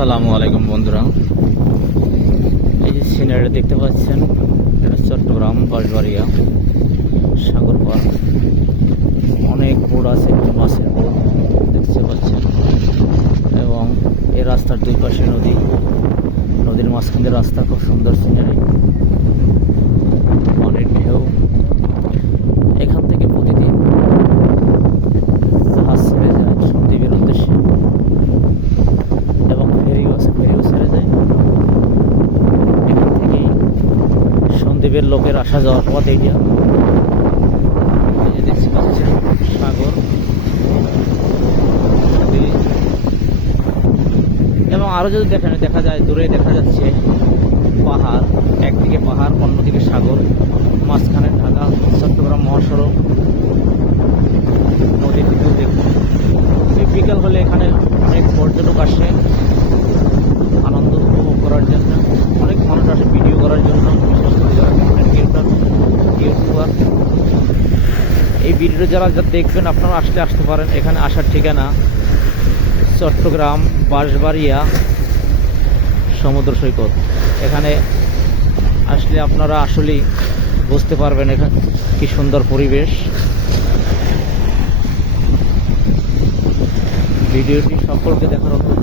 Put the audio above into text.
আসসালামু আলাইকুম বন্ধুরা। এই যে সিনারিটা দেখতে পাচ্ছেন, এটা চট্টগ্রাম, বাঁশবাড়িয়া সাগর পার অনেক বোর্ড আছে মাছের বোর্ড দেখতে পাচ্ছেন। এবং এই রাস্তার দুই পাশে নদী। নদীর মাঝখান দিয়ে রাস্তা, খুব সুন্দর সিনারি। সন্দ্বীপের লোকের আসা যাওয়ার পথ যে। পাচ্ছেন, সাগর। এবং আরও যদি দেখেন, দেখা যায়, দূরে দেখা যাচ্ছে পাহাড়, একদিকে পাহাড়, অন্যদিকে সাগর। মাঝখানে ঢাকা, চট্টগ্রাম, মহাসড়ক, নদীর দেখুন। বিকাল হলে এই ভিডিও যারা যা দেখবেন, আপনারা আসলে আসতে পারেন। এখানে আসার ঠিকানা চট্টগ্রাম বাঁশবাড়িয়া সমুদ্র সৈকত। এখানে আসলে আপনারা আসলেই বুঝতে পারবেন এখানে কি সুন্দর পরিবেশ। ভিডিওটি সকলকে দেখার অনুরোধ